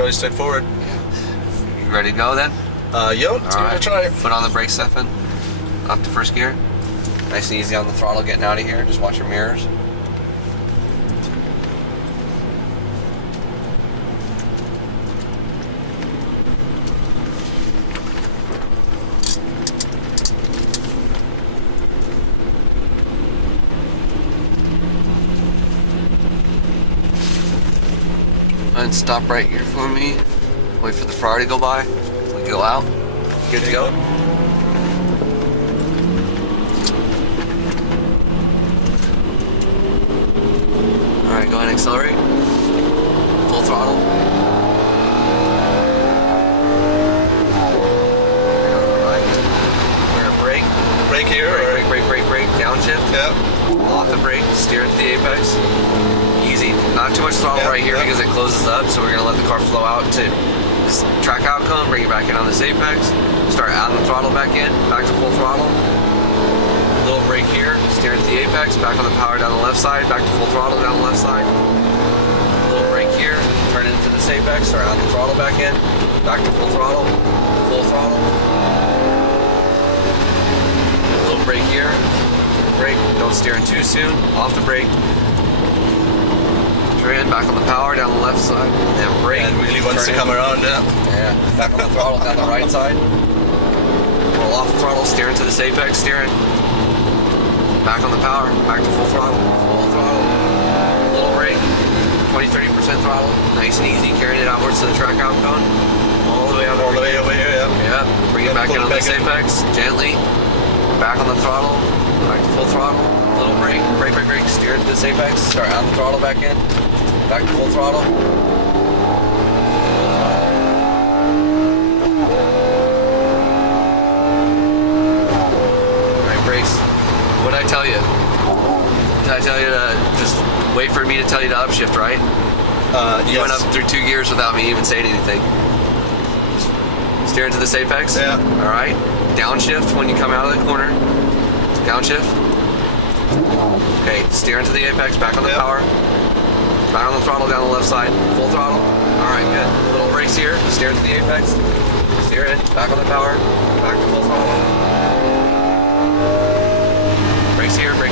fairly straightforward. You ready to go then? Yo, let's give it a try. Foot on the brake, Stefan. Off to first gear. Nice and easy on the throttle getting out of here. Just watch your mirrors. And stop right here for me. Wait for the Ferrari to go by. We go out. Good to go. Alright, go ahead and accelerate. Full throttle. We're gonna brake. Brake here? Brake. Downshift. Yeah. Off the brake. Steer into the apex. Easy. Not too much throttle right here because it closes up, so we're going to let the car flow out to this track out cone, bring it back in on this apex, start adding the throttle back in, back to full throttle. Little brake here, steer into the apex, back on the power down the left side, back to full throttle down the left side. Little brake here, turn into this apex, start adding the throttle back in, back to full throttle, full throttle. Little brake here, brake, don't steer in too soon, off the brake. In, back on the power down the left side, and then brake. And really wants to come around, yeah. Back on the throttle down the right side. Roll off the throttle, steer into this apex, steering. Back on the power, back to full throttle, little brake, 20-30% throttle, nice and easy, carrying it outwards to the track out cone, all the way out all the way over here, yeah. Bring it back in on this apex, gently, back on the throttle, back to full throttle, little brake, brake, steer into this apex, start out the throttle back in, back to full throttle. Alright, brakes. What did I tell you? Did I tell you to just wait for me to tell you to upshift, right? You went up through 2 gears without me even saying anything. Steer into this apex? Yeah. Alright. Downshift when you come out of the corner. Downshift. Okay, steer into the apex, back on the power. Back on the throttle down the left side. Full throttle. Alright, good. Little brakes here. Steer into the apex. Steer in. Back on the power. Back to full throttle. Brakes here. Brake.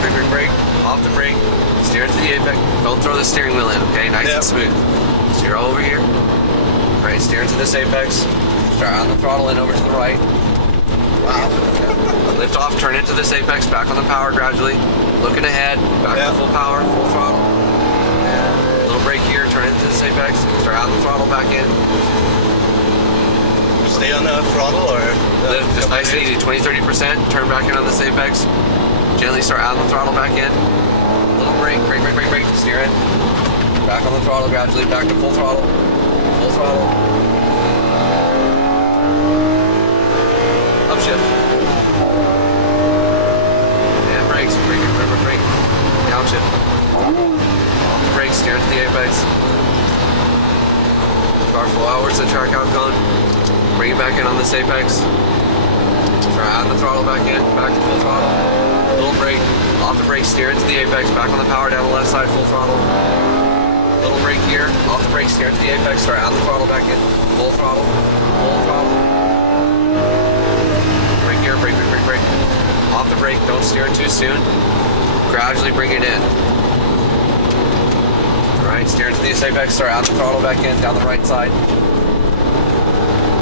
Off the brake. Steer into the apex. Don't throw the steering wheel in, okay? Nice and smooth. Steer all over here. Alright, steer into this apex. Start on the throttle in over to the right. Wow. Lift off, turn into this apex. Back on the power gradually. Looking ahead. Back to full power. Full throttle. Little brake here, turn into this apex, start out the throttle back in. Stay on the throttle or? Lift, just nice and easy, 20-30%, turn back in on this apex. Gently start out the throttle back in. Little brake, steer in. Back on the throttle gradually, back to full throttle. Full throttle. Upshift. And brakes, brake. Downshift. Brake, steer into the apex. Car flow outwards to the track out cone. Bring it back in on this apex. Start adding the throttle back in, back to full throttle. Little brake, off the brake, steer into the apex, back on the power down the left side, full throttle. Little brake here, off the brake, steer into the apex, start adding the throttle back in, full throttle, full throttle. Brake here, brake. Off the brake, don't steer in too soon. Gradually bring it in. Alright, steer into the apex, start out the throttle back in, down the right side.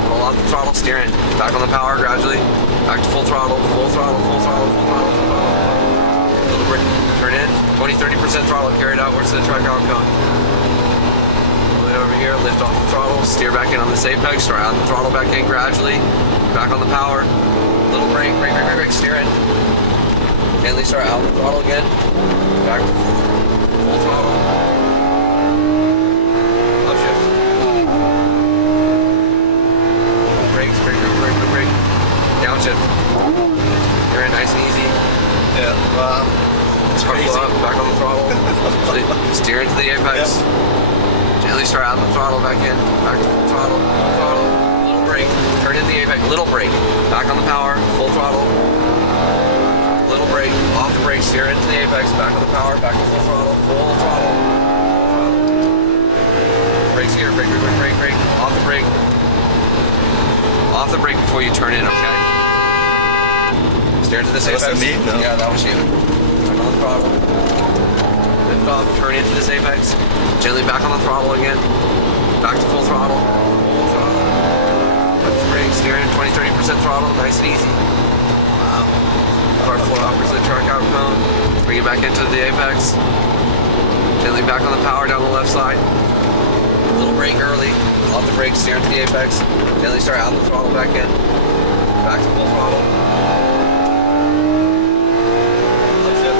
Roll off the throttle, steer in. Back on the power gradually. Back to full throttle. Little brake, turn in. 20-30% throttle carried outwards to the track out cone. All the way over here, lift off the throttle, steer back in on this apex, start out the throttle back in gradually. Back on the power. Little brake, steer in. Gently start out the throttle again. Back to full throttle. Brake. Downshift. Very nice and easy. Yeah. Wow. It's crazy. Up, back on the throttle. Steer into the apex. Gently start out the throttle back in. Back to full throttle. Little brake. Turn in the apex. Little brake. Back on the power. Full throttle. Little brake. Off the brake. Steer into the apex. Back on the power. Back to full throttle. Full throttle. Brakes here. Brake. before you turn in, okay? Steer into this That apex. wasn't me? No. Yeah, that was you. Turn on the throttle. Lift off, turn into this apex. Gently back on the throttle again. Back to full throttle. Full throttle. Put the brake, steer in 20-30% throttle, nice and easy. Wow. Car flow opposite track out cone. Bring it back into the apex. Gently back on the power down the left side. Little brake early. Off the brake, steer into the apex. Gently start out the throttle back in. Back to full throttle. Upshift.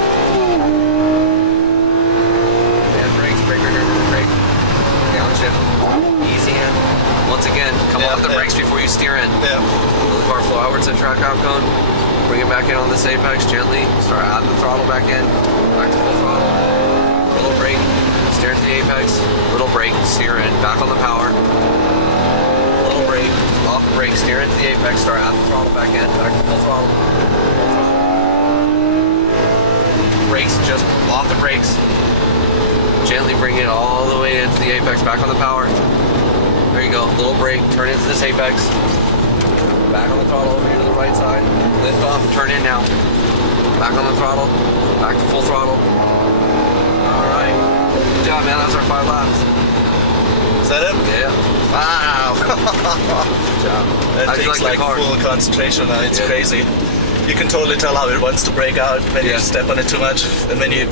And brakes, brake, brake. Downshift. Easy in. Once again, come off the brakes before you steer in. Yeah. Let the car flow outwards at track out cone. Bring it back in on this apex gently. Start adding the throttle back in. Back to full throttle. Little brake. Steer into the apex. Little brake. Steer in. Back on the power. Little brake. Off the brake. Steer into the apex. Start adding the throttle back in. Back to full throttle. Full throttle. Brakes. Just off the brakes. Gently bring it all the way into the apex. Back on the power. There you go. Little brake. Turn into this apex. Back on the throttle over here to the right side. Lift off. Turn in now. Back on the throttle. Back to full throttle. Alright. Good job, man. That was our 5 laps. Is that it? Yeah. Wow. Good job. That How'd you takes like the car? full concentration now. It's Yeah. crazy. You can totally tell how it wants to break out when Yeah. you step on it too much. And then you...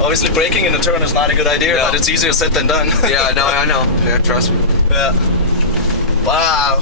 Obviously braking in a turn is not a good idea, No. but it's easier said than done. Yeah, I know. Yeah, trust me. Yeah. Wow.